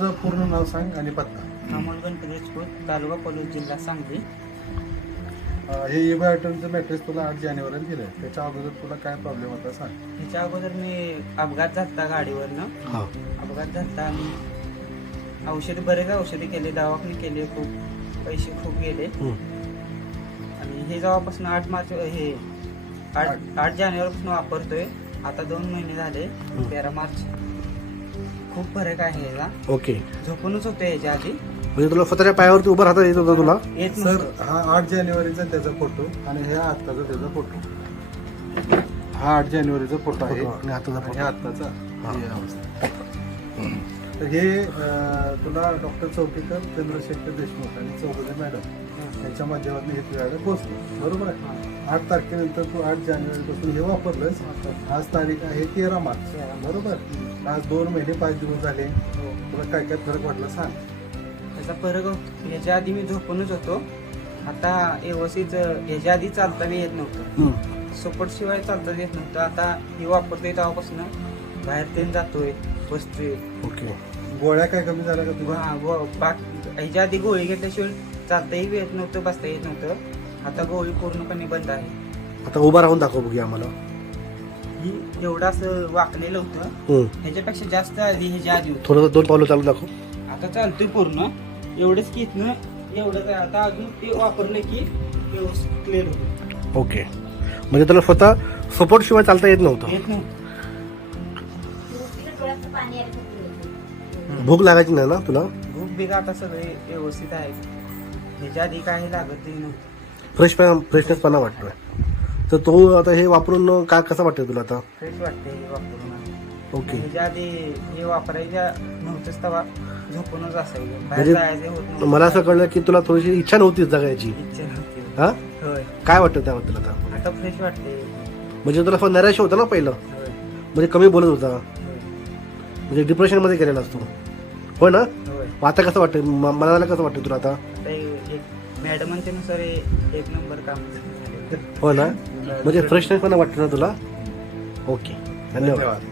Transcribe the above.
तुझं पूर्ण नाव सांग आणि पत्ता. अमोल गणपती राजपूत, तालुका पलूस, जिल्हा सांगली. हे इबा आयटमचं मॅट्रेस तुला 8 जानेवारीला दिलंय. त्याच्या अगोदर तुला काय प्रॉब्लेम होता सांग. ह्याच्या अगोदर मी अपघात झालता गाडीवरनं. हा. अपघात झालता आणि औषधी बरेच औषधी केले, दवाखाने केले, खूप पैसे खूप गेले. आणि हे जेव्हापासून 8 जानेवारीपासून वापरतोय. आता 2 महिने झाले. 13 मार्च. खूप फरक आहे ह्याचा. ओके. झोपूनच होतो ह्याच्या आधी. म्हणजे तुला स्वतःच्या पायावरती उभं राहता येत होतं तुला? येत सर नव्हतं. हा 8 जानेवारीचा त्याचा फोटो आणि हे आत्ताचा त्याचा फोटो. हा 8 जानेवारीचा फोटो आहे आणि आताचा आणि फोटो. हे आत्ताचा ही अवस्था. तर हे तुला डॉक्टर चौकीकर, चंद्रशेखर देशमुख आणि चौधरी मॅडम यांच्या माध्यमातून हे तुझ्याकडे पोहोचले. बरोबर आहे. 8 तारखेनंतर तू 8 जानेवारीपासून हे वापरलंस. आज तारीख आहे 13 मार्च. बरोबर. आज 2 महिने 5 दिवस झाले. तुला काय काय फरक वाटला सांग. त्याचा फरक ह्याच्या आधी मी झोपूनच होतो. आता व्यवस्थित ह्याच्या आधी चालता बी येत नव्हतं. सपोर्ट शिवाय चालता येत नव्हतं. आता हे वापरतोय तेव्हापासून बाहेर तेन जातोय, बसतोय. ओके. गोळ्या काय कमी झाल्या का तुझ्या? ह्याच्या आधी गोळी घेतल्याशिवाय चालताही येत नव्हतं, बसता येत नव्हतं. आता गोळी पूर्णपणे बंद आहे. आता उभा राहून दाखव बघूया आम्हाला. ही एवढं असं वाकलेलं होतं. ह्याच्यापेक्षा जास्त आधी ह्याच्या आधी होतं. थोडं 2 पावलं चालू दाखव. आता चालतोय पूर्ण. एवढंच की इथनं एवढंच आहे. आता अजून ते वापरलं की व्यवस्थित क्लिअर होतं. ओके. म्हणजे तुला स्वतः सपोर्ट शिवाय चालता येत नव्हतं. येत नव्हतं. भूक लागायची नाही ना तुला? भूक बिग आता सगळे व्यवस्थित आहे. ह्याच्या आधी काही लागतही नव्हतं. फ्रेशनेसपणा वाटतोय. तर तो आता हे वापरून काय कसं वाटतंय तुला आता? फ्रेश वाटते हे वापरून. ओके. ह्याच्या आधी हे वापरायच्या नव्हतंच तेव्हा झोपूनच असायचं. बाहेर म्हणजे जायचं होत नव्हतं. मला असं कळलं की तुला थोडीशी इच्छा नव्हती जगायची. इच्छा नव्हती. हा? होय. काय वाटतं त्याबद्दल आता? आता फ्रेश वाटते. म्हणजे तुला पण नैराश्य होतं ना पहिलं, होय. म्हणजे कमी बोलत होता, होय. म्हणजे डिप्रेशन मध्ये गेलेला असतो. हो ना? होय. मग आता कसं वाटतं? मनाला कसं वाटतं तुला आता? आता एक मॅडमांच्या नुसार एक नंबर काम झालं. हो ना? म्हणजे फ्रेशनेस पण वाटतं ना तुला? ओके. धन्यवाद.